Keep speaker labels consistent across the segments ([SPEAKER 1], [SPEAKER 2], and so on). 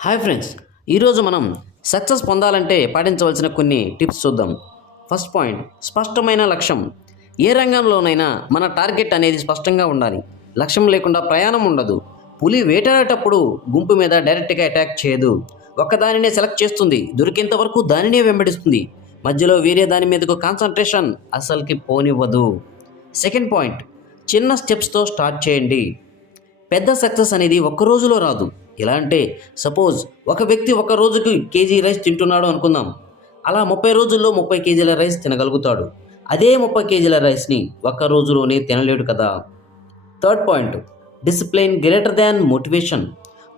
[SPEAKER 1] Hi friends ఈరోజు మనం success పొందాలంటే పాటించవలసిన కొన్ని టిప్స్ చూద్దాం. ఫస్ట్ పాయింట్ స్పష్టమైన లక్ష్యం. ఏ రంగంలోనైనా మన టార్గెట్ అనేది స్పష్టంగా ఉండాలి. లక్ష్యం లేకుండా ప్రయాణం ఉండదు. పులి వేటాడేటప్పుడు గుంపు మీద డైరెక్ట్గా అటాక్ చేయదు. ఒక్కదానినే సెలెక్ట్ చేస్తుంది. దొరికేంత వరకు దానినే వెంబడిస్తుంది. మధ్యలో వేరే దాని మీదకు కాన్సన్ట్రేషన్ అసలుకి పోనివ్వదు. సెకండ్ పాయింట్ చిన్న స్టెప్స్తో స్టార్ట్ చేయండి. పెద్ద సక్సెస్ అనేది ఒక్క రోజులో రాదు. ఎలా అంటే సపోజ్ ఒక వ్యక్తి ఒక రోజుకి కేజీ రైస్ తింటున్నాడు అనుకుందాం. అలా ముప్పై రోజుల్లో ముప్పై కేజీల రైస్ తినగలుగుతాడు. అదే ముప్పై కేజీల రైస్ని ఒక్క రోజులోనే తినలేడు కదా. Third point discipline greater than motivation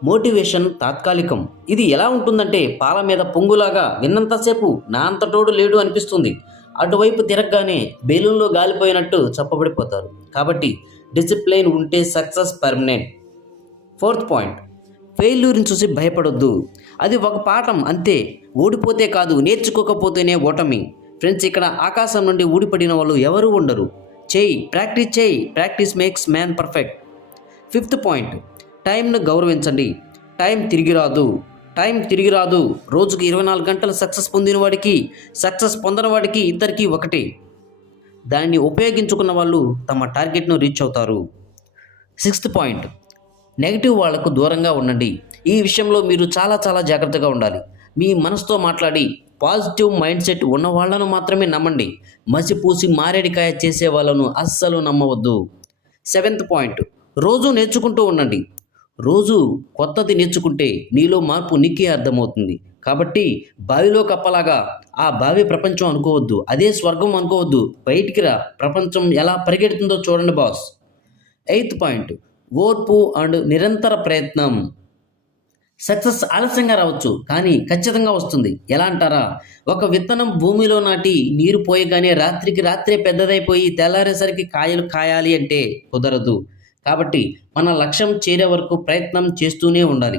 [SPEAKER 1] motivation తాత్కాలికం. ఇది ఎలా ఉంటుందంటే పాల మీద పొంగులాగా విన్నంతసేపు నా అంతటోడు లేడు అనిపిస్తుంది. అటువైపు తిరగగానే బెలూన్లో గాలిపోయినట్టు చప్పబడిపోతారు. కాబట్టి డిసిప్లైన్ ఉంటే సక్సెస్ పర్మనెంట్ ఫోర్త్ పాయింట్ ఫెయిల్యూర్ని చూసి భయపడొద్దు. అది ఒక పాఠం అంతే. ఓడిపోతే కాదు నేర్చుకోకపోతేనే ఓటమి. ఫ్రెండ్స్ ఇక్కడ ఆకాశం నుండి ఊడిపడిన వాళ్ళు ఎవరూ ఉండరు. చేయి ప్రాక్టీస్ చేయి. Practice makes man perfect. Fifth point. టైంను గౌరవించండి. టైం తిరిగి రాదు. టైం తిరిగి రాదు. రోజుకి ఇరవై నాలుగు గంటలు సక్సెస్ పొందిన వాడికి సక్సెస్ పొందిన వాడికి ఇద్దరికీ ఒకటే. దాన్ని ఉపయోగించుకున్న వాళ్ళు తమ టార్గెట్ను రీచ్ అవుతారు. Sixth point. నెగిటివ్ వాళ్ళకు దూరంగా ఉండండి. ఈ విషయంలో మీరు చాలా చాలా జాగ్రత్తగా ఉండాలి. మీ మనసుతో మాట్లాడి పాజిటివ్ మైండ్ సెట్ ఉన్న వాళ్ళను మాత్రమే నమ్మండి. మసిపూసి మారేడికాయ చేసే వాళ్ళను అస్సలు నమ్మవద్దు. Seventh point. రోజు నేర్చుకుంటూ ఉండండి. రోజు కొత్తది నేర్చుకుంటే నీలో మార్పు నీకే అర్థమవుతుంది. కాబట్టి బావిలో కప్పలాగా ఆ బావి ప్రపంచం అనుకోవద్దు. అదే స్వర్గం అనుకోవద్దు. బయటికి రా. ప్రపంచం ఎలా పరిగెడుతుందో చూడండి బాస్. Eighth point. ఓర్పు అండ్ నిరంతర ప్రయత్నం. సక్సెస్ ఆలస్యంగా రావచ్చు కానీ ఖచ్చితంగా వస్తుంది. ఎలా అంటారా? ఒక విత్తనం భూమిలో నాటి నీరు పోయగానే రాత్రికి రాత్రే పెద్దదైపోయి తెల్లారేసరికి కాయలు కాయాలి అంటే కుదరదు. కాబట్టి మన లక్ష్యం చేరే వరకు ప్రయత్నం చేస్తూనే ఉండాలి.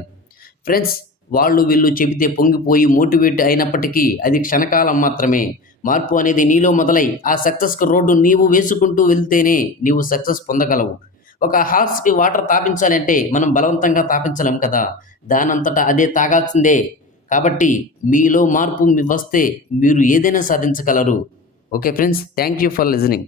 [SPEAKER 1] ఫ్రెండ్స్ వాళ్ళు వీళ్ళు చెబితే పొంగిపోయి మోటివేట్ అయినప్పటికీ అది క్షణకాలం మాత్రమే. మార్పు అనేది నీలో మొదలై ఆ సక్సెస్కి రోడ్డు నీవు వేసుకుంటూ వెళ్తేనే నీవు సక్సెస్ పొందగలవు. ఒక హార్స్కి వాటర్ తాపించాలంటే మనం బలవంతంగా తాపించలేం కదా. దానంతటా అదే తాగాల్సిందే. కాబట్టి మీలో మార్పు వస్తే మీరు ఏదైనా సాధించగలరు. Okay friends thank you for listening